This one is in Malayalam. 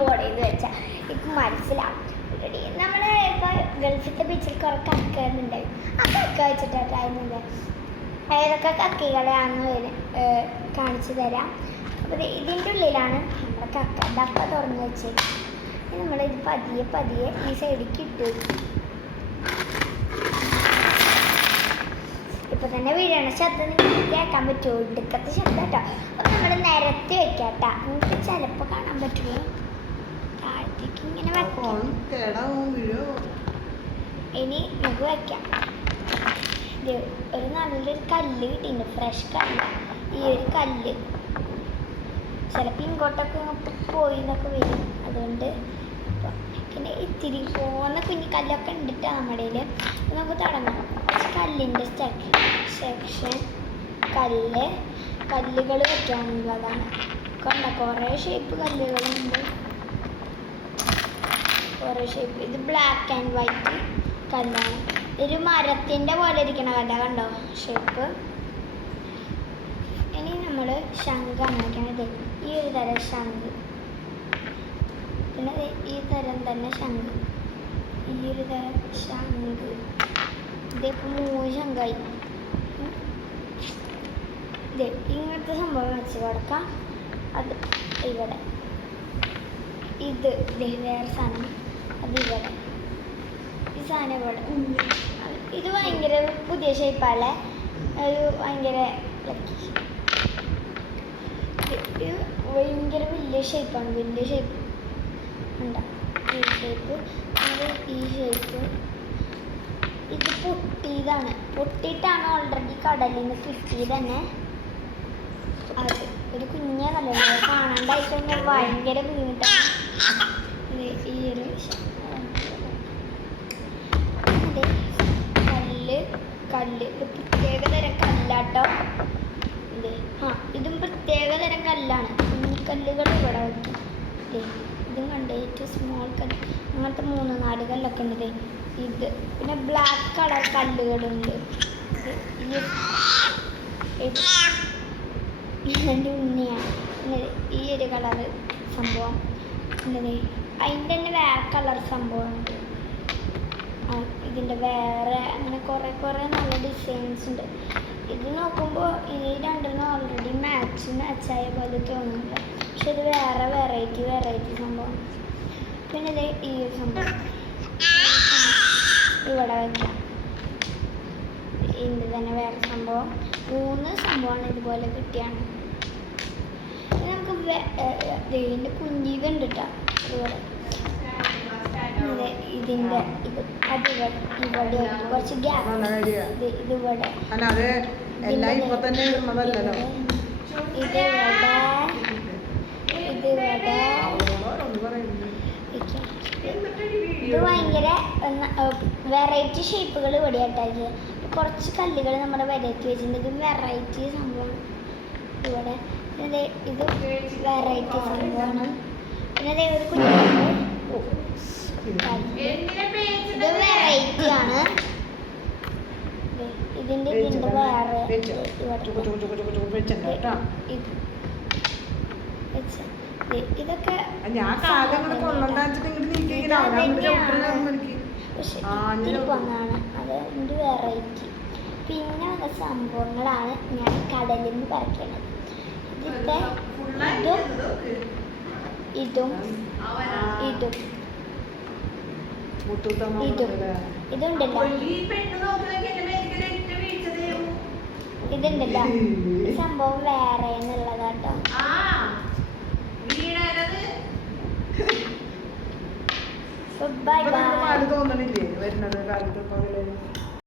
ബോർഡിൽ വെച്ചാൽ എനിക്ക് മനസ്സിലാവും. നമ്മളെ ഇപ്പോൾ ഗൾഫിലത്തെ ബീച്ചിൽ കുറേ കക്കകളുണ്ടായി. ആ കക്ക വെച്ചിട്ടായിരുന്നില്ല ഏതൊക്കെ കക്കികളെയാണെന്ന് കാണിച്ചു തരാം. അപ്പോൾ ഇതിൻ്റെ ഉള്ളിലാണ് നമ്മുടെ കക്ക. ഡപ്പ തുറന്ന് വെച്ചേക്കും. നമ്മളിത് പതിയെ പതിയെ ഈ സൈഡിലേക്ക് ഇട്ട് വെക്കും. ഇപ്പം തന്നെ വീഴണ ശബ്ദം നിങ്ങൾക്ക് കേൾക്കാൻ പറ്റുമോ? ഇടുക്കത്തെ ശബ്ദം കേട്ടോ. അപ്പം നമ്മൾ നിരത്തി വെക്കാം കേട്ടോ. നിങ്ങൾക്ക് ചിലപ്പോൾ കാണാൻ പറ്റുമോ? താഴത്തേക്ക് ഇങ്ങനെ വെക്കാം. ഇനി നമുക്ക് വെക്കാം. ഒരു നല്ലൊരു കല്ല് കിട്ടിയിട്ടുണ്ട്, ഫ്രഷ് കല്ല്. ഈ ഒരു കല്ല് ചിലപ്പോൾ ഇങ്ങോട്ടൊക്കെ പോയി എന്നൊക്കെ വരും. അതുകൊണ്ട് പിന്നെ ഇത്തിരി പോകുന്ന കുഞ്ഞി കല്ലൊക്കെ ഉണ്ടിട്ട് നമ്മുടെ കയ്യിൽ. നമുക്ക് തുടങ്ങാം. കല്ലിൻ്റെ സെക്ഷൻ കല്ലുകൾ വെക്കാനുള്ളതാണ്. കണ്ട കുറേ ഷേപ്പ് കല്ലുകളുണ്ട്, കുറേ ഷേപ്പ്. ഇത് ബ്ലാക്ക് ആൻഡ് വൈറ്റ് കല്ലാണ്. ഒരു മരത്തിൻ്റെ പോലെ ഇരിക്കണ കല്ല, കണ്ടോ ഷേപ്പ്. ഇനി നമ്മൾ ശംഖാണ് വയ്ക്കണത്. ഈ ഒരു തരം ശംഖ്, പിന്നെ ഈ തരം തന്നെ ശംഖ്, ഈ ഒരു തരം ശംഖ്. ഇതിപ്പോൾ 3 ശംഖായി. ഇത് ഇങ്ങനത്തെ സംഭവം വെച്ച് കൊടുക്കാം. അത് ഇവിടെ, ഇത് വേറെ സാധനം, അത് ഇവിടെ, ഈ സാധനം ഇവിടെ. ഇത് ഭയങ്കര പുതിയ ഷേപ്പല്ലേ, ഒരു ഭയങ്കര ഇത് ഭയങ്കര വലിയ ഷേപ്പാണ്. വലിയ ഷേപ്പ് ഉണ്ടാ, ഈ ഷേപ്പ്, ഈ ഷേപ്പ്. ഇത് പൊട്ടിയതാണ്, പൊട്ടിയിട്ടാണ് ഓൾറെഡി കടലിൽ നിന്ന് കിട്ടിയത് തന്നെ. അത് ഒരു കുഞ്ഞ കല്ലാണ്, കാണാണ്ടായിക്കഴിഞ്ഞാൽ ഭയങ്കര ബുദ്ധിമുട്ടാണ്. ഈ ഒരു കല്ല് ഇത് പ്രത്യേക തരം കല്ലാട്ടോ. ഇതും പ്രത്യേക തരം കല്ലാണ്. കല്ലുകൾ ഇവിടെ വയ്ക്കും. ഇതും കണ്ട് ഏറ്റവും സ്മോൾ കല്ല്. അങ്ങനത്തെ 3-4 കല്ലൊക്കെ ഉണ്ട്. ഇത് പിന്നെ ബ്ലാക്ക് കളർ കല്ലുകളുണ്ട്. ഇതിൻ്റെ ഉണ്ണിയാണ് ഈ ഒരു കളറ് സംഭവം. അതിൻ്റെ തന്നെ വേറെ കളർ സംഭവമുണ്ട്. ഇതിൻ്റെ വേറെ അങ്ങനെ കുറേ നല്ല ഡിസൈൻസ് ഉണ്ട്. ഇത് നോക്കുമ്പോൾ ഈ രണ്ടെണ്ണം ഓൾറെഡി മാച്ചായ പോലെ തോന്നുന്നില്ല. പക്ഷെ ഇത് വേറെ വെറൈറ്റി സംഭവം. പിന്നെ ഇത് ഈ ഒരു സംഭവം ഇവിടെ വയ്ക്കാം. ഇതിൻ്റെ തന്നെ വേറെ സംഭവം. 3 സംഭവമാണ് ഇതുപോലെ കിട്ടിയാണ്. നമുക്ക് ഇതിൻ്റെ കുഞ്ഞിതുണ്ട് കേട്ടോ. ഇതിൻ്റെ ഇത് ഇവിടെ കുറച്ച് ഗ്യാപ്പ്, ഇതിവിടെ, ഇത് ഭയങ്കര വെറൈറ്റി ഷേപ്പുകൾ ഇവിടെ ആട്ടാക്കി. കുറച്ച് കല്ലുകൾ നമ്മുടെ വെറൈറ്റി വെച്ചിട്ടുണ്ട്. ഇത് വെറൈറ്റി സംഭവമാണ് ഇവിടെ. ഇത് വെറൈറ്റി സംഭവമാണ്. പിന്നെ ഒരു കുഞ്ഞുണ്ട്, ഇത് വെറൈറ്റി ആണ്. ഇതിൻ്റെ വേറെ ഇതൊക്കെ വന്നാണ്. അത് എൻ്റെ വെറൈറ്റി. പിന്നെ വന്ന സംഭവങ്ങളാണ് ഞാൻ കടലിൽ നിന്ന് പറിക്കുന്നത്. ഇതുണ്ടല്ലോ, ഇതുണ്ടല്ലോ, ഈ സംഭവം വേറെ എന്നുള്ളതാട്ടോ. Bye bye.